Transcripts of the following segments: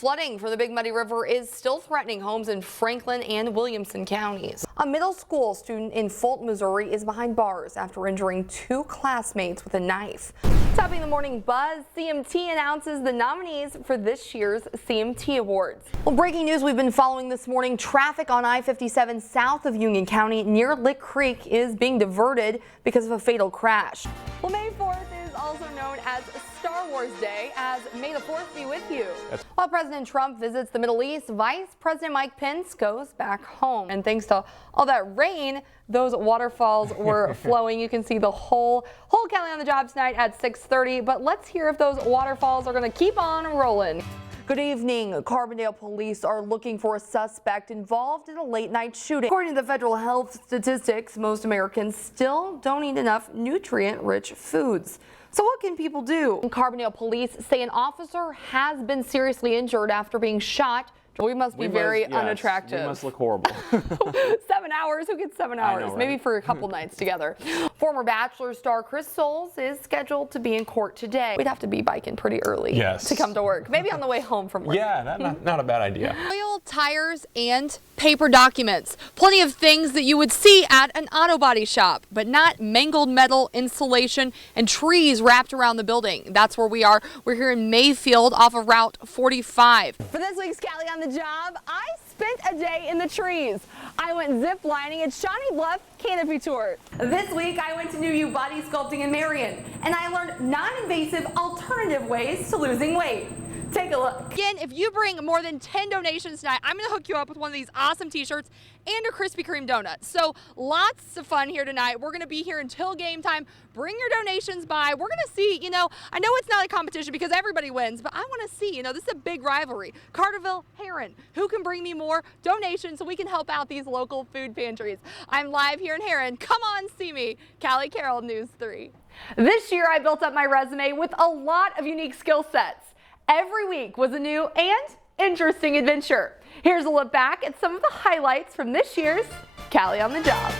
Flooding from the Big Muddy River is still threatening homes in Franklin and Williamson counties. A middle school student in Fulton, Missouri is behind bars after injuring two classmates with a knife. Topping the morning buzz, CMT announces the nominees for this year's CMT Awards. Well, breaking news we've been following this morning, traffic on I-57 south of Union County near Lick Creek is being diverted because of a fatal crash. Well, May 4th is also known as Star Wars Day, as May the 4th be with you. While President Trump visits the Middle East, Vice President Mike Pence goes back home. And thanks to all that rain, those waterfalls were flowing. You can see the whole Callie on the job tonight at 6:30. But let's hear if those waterfalls are going to keep on rolling. Good evening. Carbondale police are looking for a suspect involved in a late-night shooting. According to the federal health statistics, most Americans still don't eat enough nutrient-rich foods. So what can people do? Carbondale police say an officer has been seriously injured after being shot. We must be very unattractive. We must look horrible. 7 hours? Who gets 7 hours? Know, right? Maybe for a couple nights together. Former Bachelor star Chris Soules is scheduled to be in court today. We'd have to be biking pretty early to come to work. Maybe on the way home from work. Yeah, not a bad idea. Oil, tires, and paper documents. Plenty of things that you would see at an auto body shop, but not mangled metal, insulation, and trees wrapped around the building. That's where we are. We're here in Mayfield off of Route 45. For this week's Callie on the Job, I spent a day in the trees. I went zip lining at Shawnee Bluff Canopy Tour. This week I went to New U Body Sculpting in Marion, and I learned non-invasive alternative ways to losing weight. Take a look. Again, if you bring more than 10 donations tonight, I'm going to hook you up with one of these awesome t-shirts and a Krispy Kreme donut. So lots of fun here tonight. We're going to be here until game time. Bring your donations by. We're going to see, I know it's not a competition because everybody wins, but I want to see, this is a big rivalry. Carterville, Heron, who can bring me more donations so we can help out these local food pantries? I'm live here in Heron. Come on, see me. Callie Carroll, News 3. This year I built up my resume with a lot of unique skill sets. Every week was a new and interesting adventure. Here's a look back at some of the highlights from this year's Callie on the Job.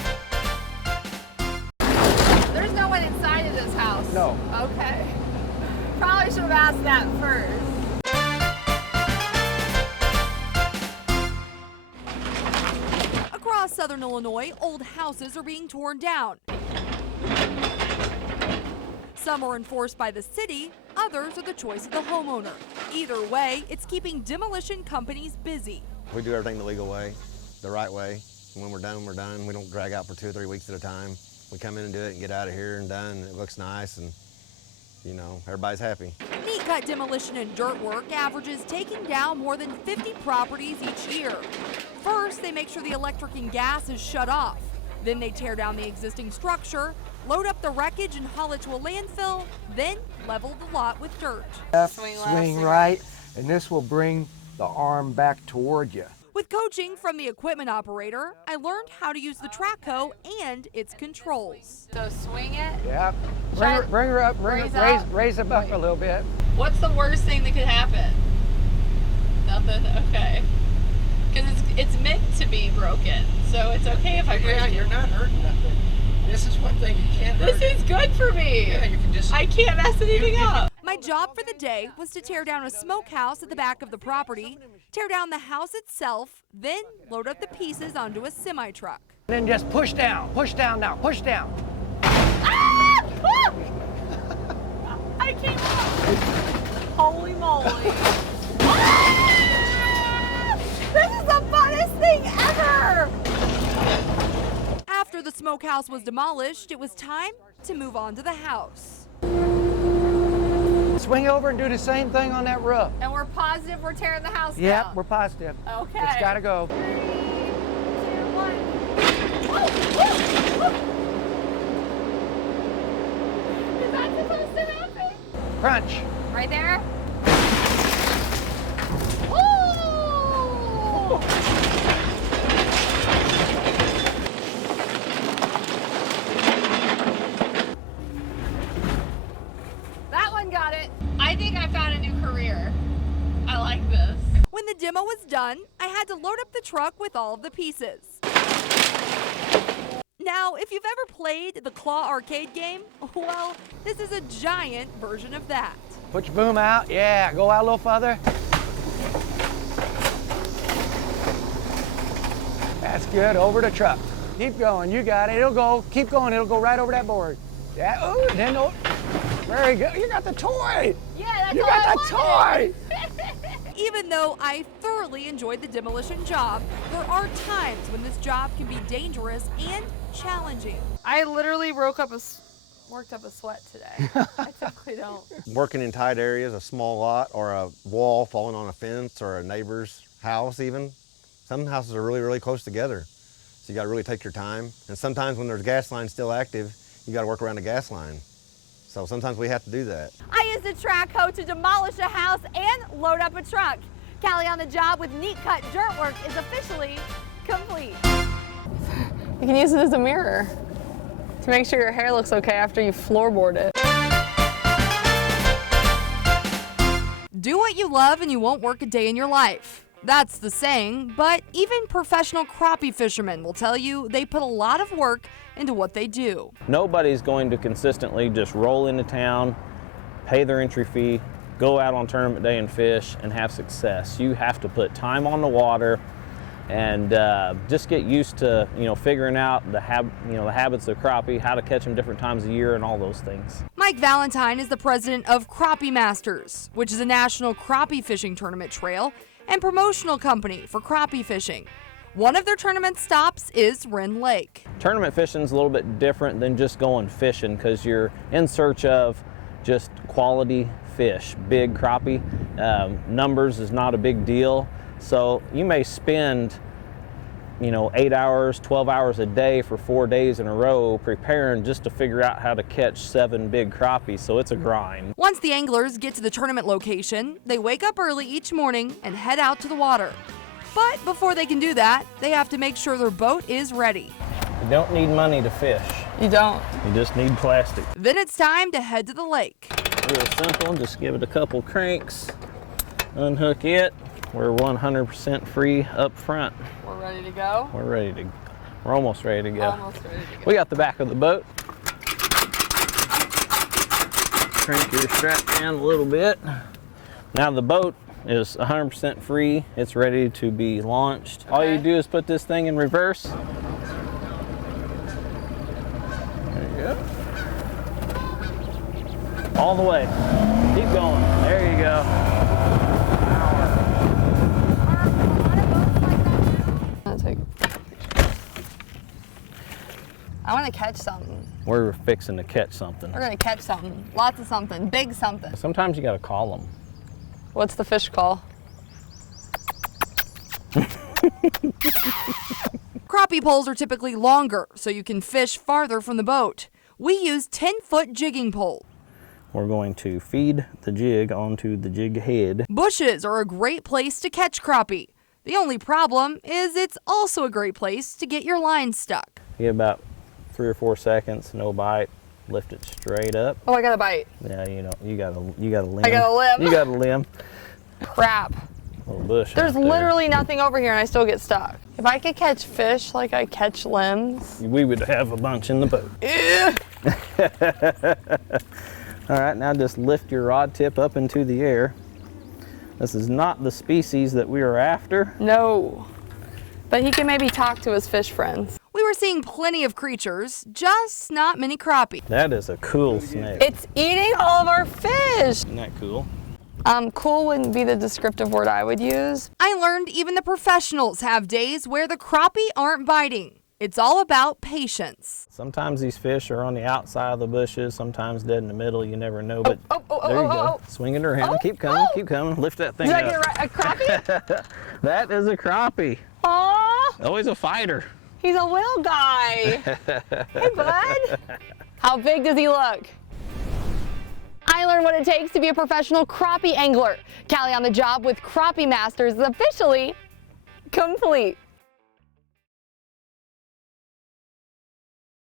There's no one inside of this house. No. Okay. Probably should have asked that first. Across southern Illinois, old houses are being torn down. Some are enforced by the city, others are the choice of the homeowner. Either way, it's keeping demolition companies busy. We do everything the legal way, the right way. And when we're done, we're done. We don't drag out for 2 or 3 weeks at a time. We come in and do it and get out of here and done. And it looks nice and, everybody's happy. Neat cut demolition and dirt work averages taking down more than 50 properties each year. First, they make sure the electric and gas is shut off. Then they tear down the existing structure, load up the wreckage and haul it to a landfill, then level the lot with dirt. Swing right, and this will bring the arm back toward you. With coaching from the equipment operator, I learned how to use the track hoe and its controls. So swing it. Yep. Bring her up, raise it up a little bit. What's the worst thing that could happen? Nothing? Okay. Because it's meant to be broken, so it's okay if I break it. Yeah, you're not hurting nothing. This is one thing you can't hurt. This is good for me. Yeah, you can just... I can't mess anything up. My job for the day was to tear down a smokehouse at the back of the property, tear down the house itself, then load up the pieces onto a semi-truck. Then just push down now, push down. Ah! Ah! I came up. Holy moly. Ah! This is the funnest thing ever! After the smokehouse was demolished, it was time to move on to the house. Swing over and do the same thing on that roof. And we're positive we're tearing the house down? Yep, we're positive. Okay. It's gotta go. 3, 2, 1. Is that supposed to happen? Crunch. Right there? That one got it. I think I found a new career. I like this. When the demo was done, I had to load up the truck with all of the pieces. Now, if you've ever played the Claw arcade game, well, this is a giant version of that. Put your boom out. Yeah, go out a little further. That's good. Over the truck. Keep going. You got it. It'll go. Keep going. It'll go right over that board. Yeah. Oh, then oh. Very good. You got the toy. Yeah, that's You all got I the wanted. toy. Even though I thoroughly enjoyed the demolition job, there are times when this job can be dangerous and challenging. I literally worked up a sweat today. I typically don't. Working in tight areas, a small lot or a wall falling on a fence or a neighbor's house even. Some houses are really, really close together. So you gotta really take your time. And sometimes when there's gas lines still active, you gotta work around the gas line. So sometimes we have to do that. I used a track hoe to demolish a house and load up a truck. Callie on the job with neat cut dirt work is officially complete. You can use it as a mirror to make sure your hair looks okay after you floorboard it. Do what you love and you won't work a day in your life. That's the saying, but even professional crappie fishermen will tell you they put a lot of work into what they do. Nobody's going to consistently just roll into town, pay their entry fee, go out on tournament day and fish and have success. You have to put time on the water and just get used to, figuring out the habits of crappie, how to catch them different times of year and all those things. Mike Valentine is the president of Crappie Masters, which is a national crappie fishing tournament trail and promotional company for crappie fishing. One of their tournament stops is Wren Lake. Tournament fishing is a little bit different than just going fishing because you're in search of just quality fish, big crappie. Numbers is not a big deal. So you may spend 8 hours, 12 hours a day for 4 days in a row preparing just to figure out how to catch 7 big crappies, so it's a grind. Once the anglers get to the tournament location, they wake up early each morning and head out to the water. But before they can do that, they have to make sure their boat is ready. You don't need money to fish. You don't. You just need plastic. Then it's time to head to the lake. Real simple, just give it a couple cranks, unhook it. We're 100% free up front. We're ready to go? We're almost ready to go. Almost ready to go. We got the back of the boat. Crank your strap down a little bit. Now the boat is 100% free. It's ready to be launched. Okay. All you do is put this thing in reverse. There you go. All the way. Keep going. There you go. I want to catch something. We're fixing to catch something. We're going to catch something. Lots of something. Big something. Sometimes you got to call them. What's the fish call? Crappie poles are typically longer, so you can fish farther from the boat. We use 10-foot jigging pole. We're going to feed the jig onto the jig head. Bushes are a great place to catch crappie. The only problem is it's also a great place to get your line stuck. You get about 3 or 4 seconds, no bite, lift it straight up. Oh, I got a bite. Yeah, you got a limb. I got a limb. You got a limb. Crap. Little bush. There's out there. literally nothing over here and I still get stuck. If I could catch fish like I catch limbs. We would have a bunch in the boat. Yeah. All right, now just lift your rod tip up into the air. This is not the species that we are after. No, but he can maybe talk to his fish friends. We were seeing plenty of creatures, just not many crappie. That is a cool snake. It's eating all of our fish. Isn't that cool? Cool wouldn't be the descriptive word I would use. I learned even the professionals have days where the crappie aren't biting. It's all about patience. Sometimes these fish are on the outside of the bushes, sometimes dead in the middle, you never know, but there you go. Swing it around, keep coming, lift that thing Did up. I get a crappie? That is a crappie. Aw, Always a fighter. he's a little guy. Hey, bud. How big does he look? I learned what it takes to be a professional crappie angler. Callie on the job with Crappie Masters is officially complete.